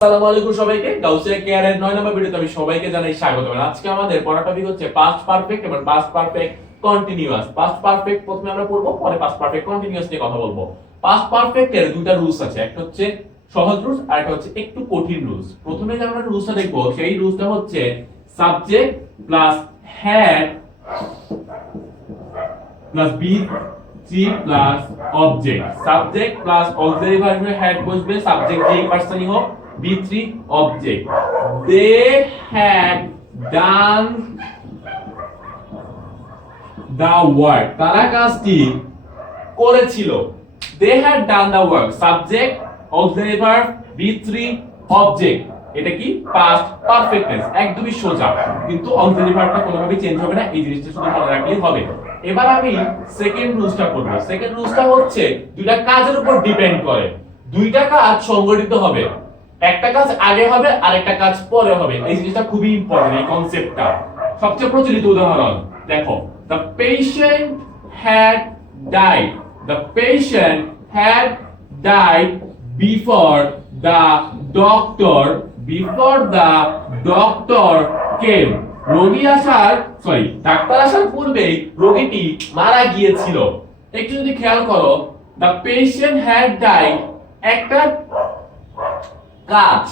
আসসালামু আলাইকুম সবাইকে গাউসিয়া কেয়ারের 9 নম্বর ভিডিওতে আমি সবাইকে জানাই স্বাগত। আজকে আমাদের পড়া টপিক হচ্ছে পাস্ট পারফেক্ট এবং past perfect continuous. Past perfect প্রথমে আমরা পড়বো, পরে পাস্ট পারফেক্ট কন্টিনিউয়াস নিয়ে কথা বলবো। পাস্ট পারফেক্ট এর দুইটা রুলস আছে, একটা হচ্ছে সহজ রুলস আর একটা হচ্ছে একটু কঠিন রুলস। প্রথমে যে আমরা রুলসটা দেখবো সেই রুলসটা হচ্ছে subject plus had plus B C plus object. Subject plus auxiliary verb had বসবে, সাবজেক্ট যেই পার্সনই হোক, B3 object. They had done the work. তারা কাজটি করেছিল। They had done the work. Subject, auxiliary verb, B3 object. এটা কি past perfect tense, একদমই সোজা, কিন্তু auxiliary ভার্বটা কোনোভাবেই চেঞ্জ হবে না, এই জিনিসটা শুধু মনে রাখলেই হবে। এবার আমি সেকেন্ড রুলসটা করব। সেকেন্ড রুলসটা হচ্ছে দুইটা কাজের উপর ডিপেন্ড করে, দুইটা কাজ সংগঠিত হবে, একটা কাজ আগে হবে আর একটা কাজ পরে হবে। এই জিনিসটা খুবই ইম্পর্টেন্ট, এই কনসেপ্টটা। সবচেয়ে প্রচলিত উদাহরণ দেখো, the patient had died. The patient had died before the doctor came. Doctor আসার পূর্বেই রোগীটি মারা গিয়েছিল। একটু যদি খেয়াল করো, the patient had died একটা কাজ,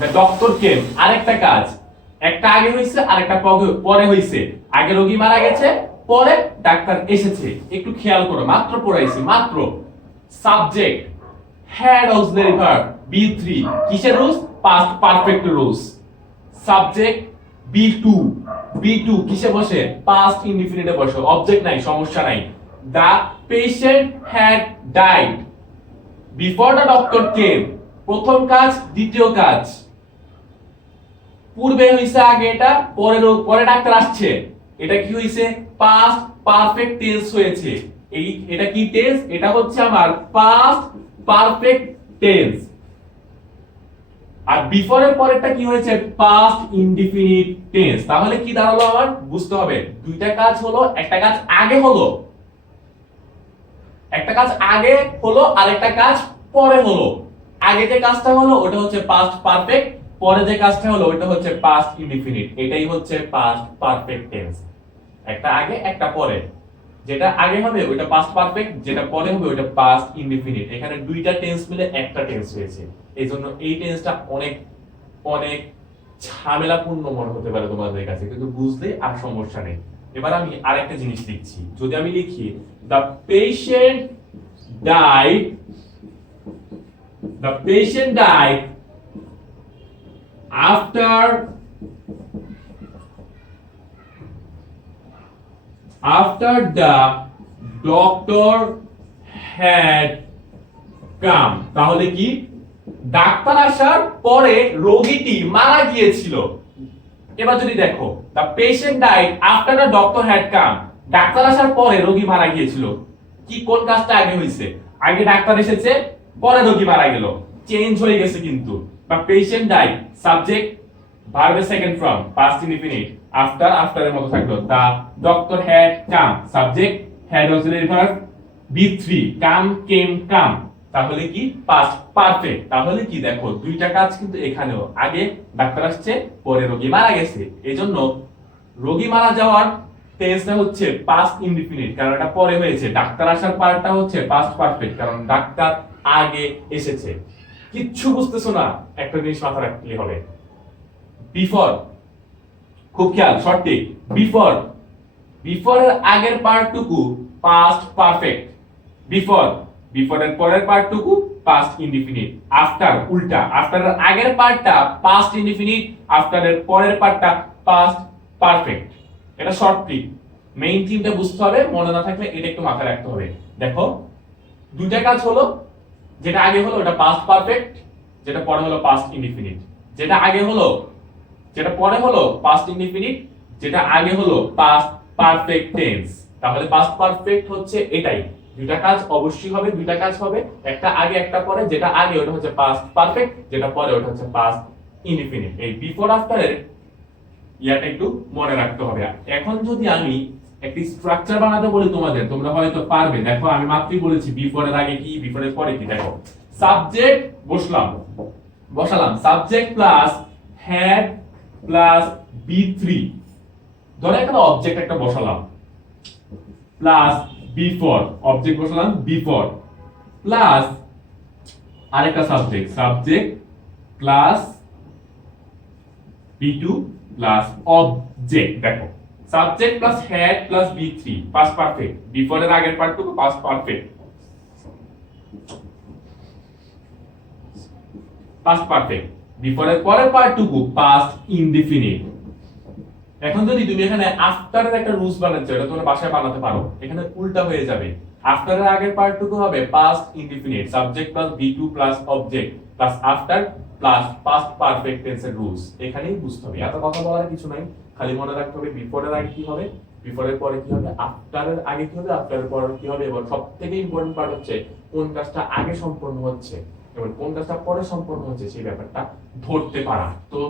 the doctor came আরেকটা কাজ, একটা আগে হইছে আর একটা পরে হইছে। আগে রোগী মারা গেছে, পরে ডাক্তার এসেছে। একটু খেয়াল করো, মাত্র পড়াইছি মাত্র। Subject had auxiliary verb B3, কিসের rules? Past perfect rules. Subject B2 কিসে বসে? পাস্ট ইনডিফিনিটে বসে, অবজেক্ট নাই, সমস্যা নাই। the patient had died before the doctor came, প্রথম কাজ দ্বিতীয় কাজ, পূর্বে হইছে আগে এটা, পরে ডাক্তার আসছে। এটা কি হইছে? পাস্ট পারফেক্ট টেন্স হয়েছে। এটা কি টেন্স? এটা হচ্ছে আমার পাস্ট পারফেক্ট টেন্স। আর বিফোর এর পরেরটা কি হয়েছে? Past indefinite tense. তাহলে কি দাঁড়ালো আমার? বুঝতে হবে, দুইটা কাজ হলো, একটা কাজ আগে হলো, একটা কাজ আগে হলো আর একটা কাজ পরে হলো। আগে যে কাজটা হলো ওটা হচ্ছে পাস্ট পারফেক্ট, পরে যে কাজটা হলো ওটা হচ্ছে পাস্ট ইনডিফিনিট। এটাই হচ্ছে পাস্ট পারফেক্ট টেন্স। একটা আগে একটা পরে, যেটা আগে হবে ওটা পাস্ট পারফেক্ট, যেটা পরে হবে ওটা পাস্ট ইনডিফিনিট। এখানে দুইটা টেন্স মিলে একটা টেন্স হয়েছে। এইজন্য এই টেন্সটা অনেক অনেক ঝামেলাপূর্ণ মনে হতে পারে তোমাদের কাছে, কিন্তু বুঝলে আর সমস্যা নেই। এবার আমি আরেকটা জিনিস লিখছি। যদি আমি লিখি the patient died after the doctor had come, তাহলে কি? ডাক্তার আসার পরে রোগীটি মারা গিয়েছিল। এবার যদি দেখো, the patient died after the doctor had come, doctor আসার পরে রোগী মারা গিয়েছিল। কি কোন কাজটা আগে হইছে? আগে ডাক্তার এসেছে, পরে রোগী মারা গেল, চেঞ্জ হয়ে গেছে কিন্তু। the patient died, subject verb second form past indefinite, after এর মতো থাকলো। the doctor had come, subject had auxiliary verb B3, come came come, তাহলে কি পাস্ট পারফেক্ট। তাহলে কি দেখো, দুইটা কাজ কিন্তু এখানেও, আগে ডাক্তার আসছে, পরে রোগী মারা গেছে। এজন্য রোগী মারা যাওয়ার টেন্সটা হচ্ছে পাস্ট ইনডিফিনিট, কারণ এটা পরে হয়েছে। ডাক্তার আসার পার্টটা হচ্ছে পাস্ট পারফেক্ট, কারণ ডাক্তার আগে এসেছে। কিচ্ছু বুঝতেছো না? একটা জিনিস মাথায় রাখতে হবে, বিফোর, খুব খেয়াল, সঠিক। বিফোর এর আগের পার্টটুকু পাস্ট পারফেক্ট, বিফোর এর পরের পার্টটুকু পাস্ট ইনডিফিনিট। আফটার উল্টা, আফটার এর আগের পার্টটা পাস্ট ইনডিফিনিট, আফটার এর পরের পার্টটা পাস্ট পারফেক্ট। এটা শর্ট ট্রিক, মেইন থিমটা বুঝতে হবে, মনে না থাকলে এটা একটু মাথায় রাখতে হবে। দেখো, দুইটা কাজ হলো, যেটা আগে হলো ওটা পাস্ট পারফেক্ট, যেটা পরে হলো পাস্ট ইনডিফিনিট। যেটা আগে হলো, যেটা পরে হলো পাস্ট ইনডিফিনিট, যেটা আগে হলো পাস্ট পারফেক্ট টেন্স। তাহলে পাস্ট পারফেক্ট হচ্ছে এটাই, দুইটা কাজ অবশ্যই হবে, দুইটা কাজ হবে, একটা আগে একটা পরে। যেটা আগে ওটা হচ্ছে পাস্ট পারফেক্ট, যেটা পরে ওটা হচ্ছে পাস্ট ইনডিফিনিট। এই বিফোর আফটার এর ইয়াটা একটু মনে রাখতে হবে। এখন যদি আমি একটি স্ট্রাকচার বানাতে বলি তোমাদের, তোমরা হয়তো পারবে। দেখো, আমি মাত্রই বলেছি বিফোর এর আগে কি, বিফোর এর পরে কি। দেখো, সাবজেক্ট বসলাম, বসালাম subject plus had plus B3, ধরে একটা অবজেক্ট একটা বসালাম প্লাস B4, অবজেক্ট বসালাম B4 প্লাস আরেকটা subject plus B2 plus object. দেখো subject plus had plus B3 past perfect, B4 এর আগের পার্টটুকু past perfect, past perfect, B4 এর পরের পার্টটুকু পাস্ট ইনডিফিনিট। এখন যদি তুমি এখানে আফটার এর একটা রুলস বানাচ্ছো, এটা তোমরা বাসায় বানাতে পারো, এখানে উল্টা হয়ে যাবে। আফটার এর আগের পার্টটুকু হবে past indefinite, subject plus B2 plus object plus after plus past perfect টেন্সের রুলস। এখানেই বুঝতে হবে, এত কথা বলার কিছু নাই, খালি মনে রাখতে হবে বিফোর এর আগে কি হবে, বিফোর এর পরে কি হবে, আফটার এর আগে কি হবে, আফটার এর পরে কি হবে, এবং সবথেকে ইম্পর্টেন্ট পার্ট হচ্ছে কোন কাজটা আগে সম্পন্ন হচ্ছে এবং কোন কাজটা পরে সম্পন্ন হচ্ছে সেই ব্যাপারটা ধরতে পারা। তো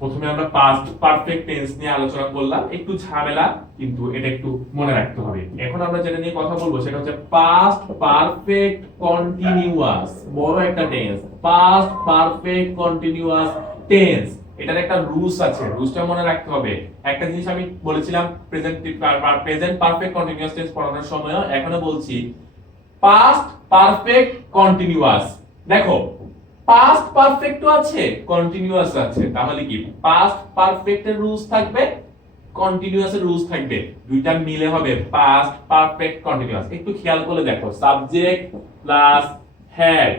প্রথমে আমরা পাস্ট পারফেক্ট টেন্স নিয়ে আলোচনা করলাম, একটু ঝামেলা কিন্তু এটা একটু মনে রাখতে হবে। এখন আমরা যেটা নিয়ে কথা বলবো সেটা হচ্ছে পাস্ট পারফেক্ট কন্টিনিউয়াস, বড় একটা tense, past perfect continuous tense. এটার একটা রুলস আছে, রুলসটা মনে রাখতে হবে। একটা জিনিস আমি বলেছিলাম প্রেজেন্ট পারফেক্ট কন্টিনিউয়াস টেন্স পড়ানোর সময়, এখনো বলছি পাস্ট পারফেক্ট কন্টিনিউয়াস। দেখো পাস্ট পারফেক্টও আছে, কন্টিনিউয়াস আছে, তাহলে কি পাস্ট পারফেক্টের রুলস থাকবে, কন্টিনিউয়াসের রুলস থাকবে, দুইটা মিলে হবে পাস্ট পারফেক্ট কন্টিনিউয়াস। একটু খেয়াল করে দেখো, subject plus had,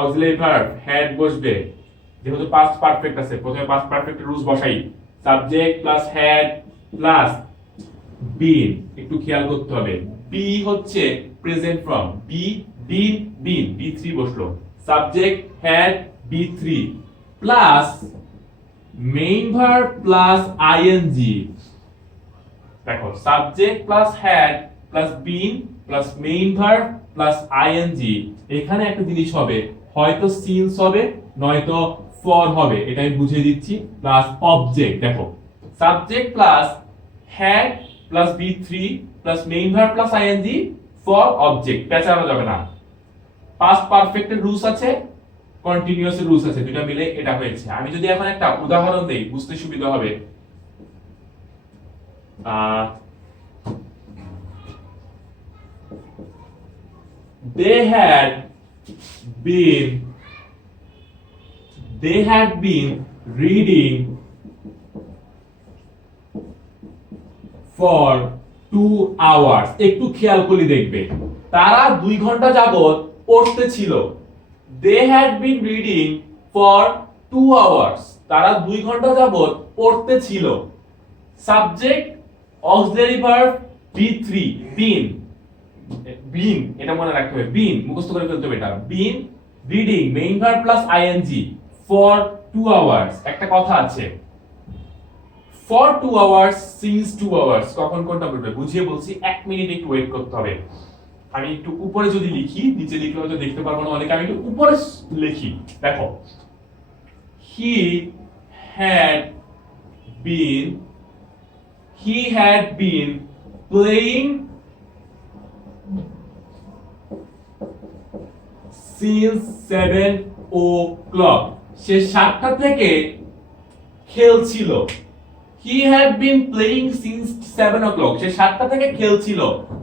auxiliary verb had বসবে, যেহেতু পাস্ট পারফেক্ট আছে প্রথমে পাস্ট পারফেক্টের রুলস বসাই, সাবজেক্ট প্লাস হ্যাড প্লাস বিন। একটু খেয়াল করতে হবে, বি হচ্ছে প্রেজেন্ট ফর্ম, বিন B3 বসলো, subject had B3 plus main verb plus ING. দেখো subject plus had plus been plus main verb plus ING. এখানে একটা জিনিস হবে, হয়তো সিন্স হবে নয়তো ফর হবে, এটা আমি বুঝিয়ে দিচ্ছি, প্লাস অবজেক্ট। দেখো subject plus had plus B3 plus main verb plus ING for object, পেঁচানো যাবে না। পাস্ট পারফেক্টের রুলস আছে, কন্টিনিউয়াস এর রুলস আছে, দুটো মিলে এটা হয়েছে। আমি যদি এখন একটা উদাহরণ দেই বুঝতে সুবিধা হবে, they had been reading for 2 hours। একটু খেয়াল করে দেখবে, তারা 2 ঘন্টা যাবত পড়তে ছিল। they had been reading for 2 hours, তারা 2 ঘন্টা যাবত পড়তে ছিল। সাবজেক্ট অক্সিলারি ভার্ব B3 বিন, এটা মনে রাখতে হবে, বিন মুখস্থ করে ফেলতে হবে এটা, been reading main verb plus ING for 2 hours. একটা কথা আছে, ফর 2 আওয়ার্স সিন্স 2 আওয়ার্স, কখন কোনটা বলবে বুঝিয়ে বলছি, 1 মিনিট একটু ওয়েট করতে হবে। আমি একটু উপরে যদি লিখি, নিচে লিখলে হয়তো দেখতে পারবো না অনেকে, আমি একটু উপরে লিখি। দেখো he had been playing since 7 o'clock, সে 7টা থেকে খেলছিল। he had been playing since 7 o'clock, সে 7টা থেকে খেলছিল।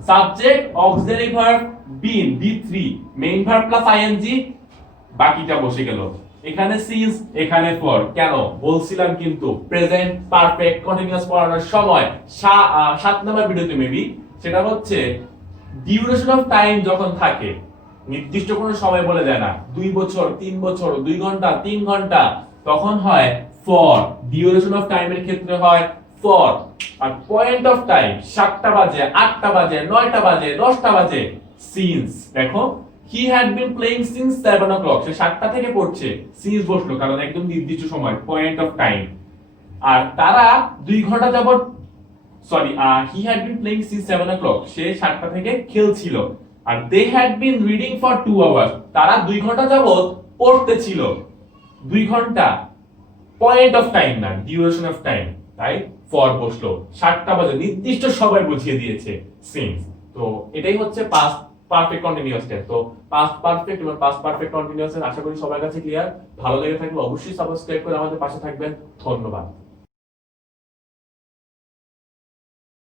Subject auxiliary verb been B3 main verb plus ING, বাকিটা বসে গেল। এখানে সিন্স, এখানে ফর, কেন বলছিলাম কিন্তু প্রেজেন্ট পারফেক্ট কন্টিনিউয়াস পড়ানোর সময় 7 নাম্বার ভিডিওতে মেবি, সেটা হচ্ছে ডিউরেশন অফ টাইম যখন থাকে, নির্দিষ্ট কোনো সময় বলে দেয় না, 2 বছর 3 বছর 2 ঘন্টা 3 ঘন্টা, তখন হয় ফর। ডিউরেশন অফ টাইমের ক্ষেত্রে হয় ফর। আর পয়েন্ট অফ টাইম 7টা বাজে 8টা বাজে 9টা বাজে 10টা বাজে, সিন্স। দেখো he had been playing since 7 o'clock, সে 7টা থেকে পড়ছে, সিন্স বসলো কারণ একদম নির্দিষ্ট সময়, পয়েন্ট অফ টাইম। আর তারা 2 ঘন্টা যাবত, sorry he had been playing since 7 o'clock, সে 7টা থেকে খেলছিল। আর they had been reading for 2 hours, তারা 2 ঘন্টা যাবত পড়তে ছিল। 2 ঘন্টা পয়েন্ট অফ টাইম না, ডিউরেশন অফ টাইম, তাই ফর বসলো। 7টা বাজে নির্দিষ্ট সময় বুঝিয়ে দিয়েছে, সিন্স। তো এটাই হচ্ছে পাস্ট পারফেক্ট কন্টিনিউয়াস টেন্স। তো পাস্ট পারফেক্ট এবং পাস্ট পারফেক্ট কন্টিনিউয়াস আশা করি সবার কাছে ক্লিয়ার। ভালো লেগে থাকলে অবশ্যই সাবস্ক্রাইব করে আমাদের পাশে থাকবেন। ধন্যবাদ।